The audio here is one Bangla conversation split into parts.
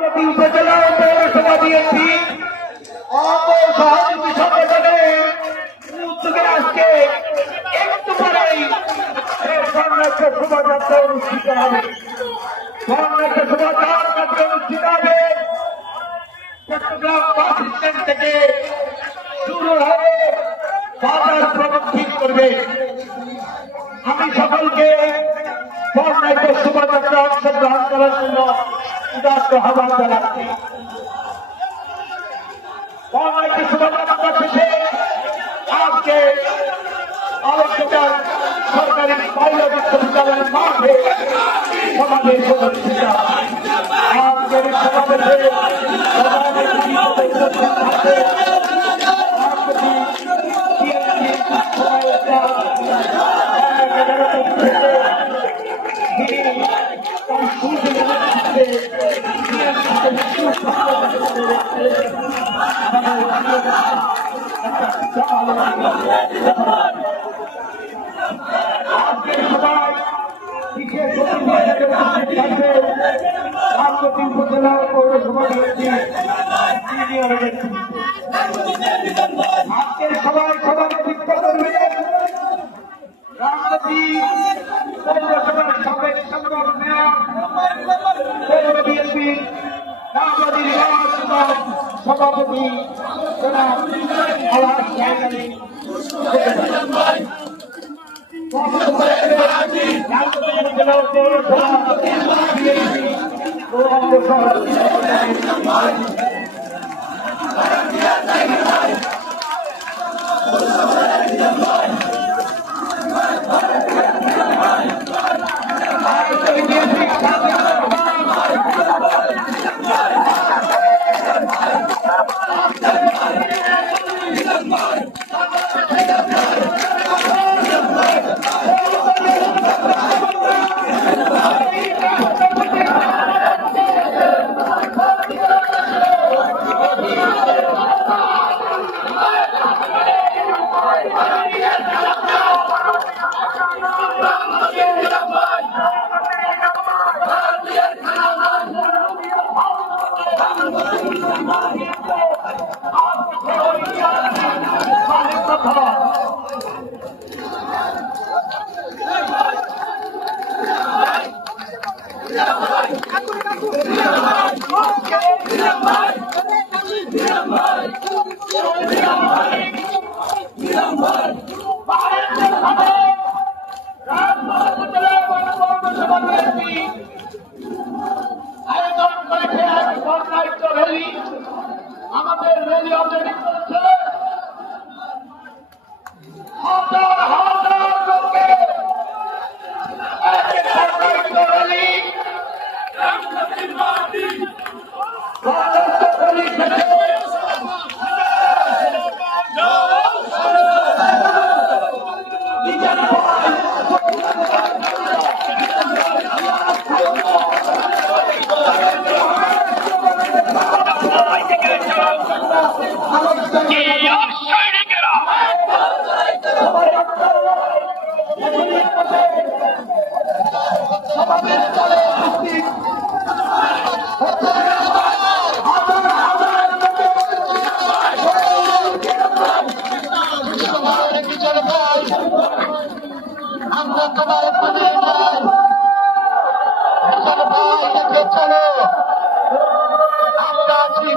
উপজেলা পৌরসভা বিএনপি সহযোগী সংগঠনের উদ্যোগে আজকে একটু পরেই স্বর্ণাঢ্য শোভাযাত্রা অনুষ্ঠিত হবে। স্বর্ণাঢ্য শোভাযাত্রা অনুষ্ঠিত হবে চট্টগ্রাম বাস স্ট্যান্ড থেকে শুরু হয়ে বাজার প্রদক্ষিণ করবে। আমি সকলকে স্বর্ণাঢ্য শোভাযাত্রা অংশগ্রহণ করার জন্য উদাত্ত আহ্বান জানাচ্ছি। স্বর্ণাঢ্য শোভাযাত্রা শেষে আজকে আলোচনার সরকারি বাংলা বিশ্ববিদ্যালয়ের মাঠে সমাবেশ অনুষ্ঠিত। আজকের সমাবেশে উপজেলা পৌরসভা আজকের সবাই সভাপতিত্ব করবে রাজনীতি পৌরসভার সাবেক সংগ্রাম মেয়র পৌর বিএনপি রাজনীতি সভাপতি জনাব আলহাজ সাহেব আমাদের রেলি অলরেডি করছে হাজার হাজার লোককে রেলি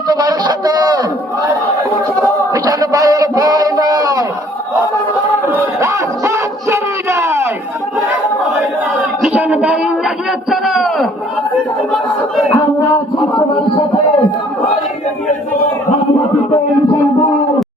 তোমার সাথে এখানে বাইরের ভয় নয়, রাস্তা চলে যায় এখানে বাইরে লাগিয়েছে না।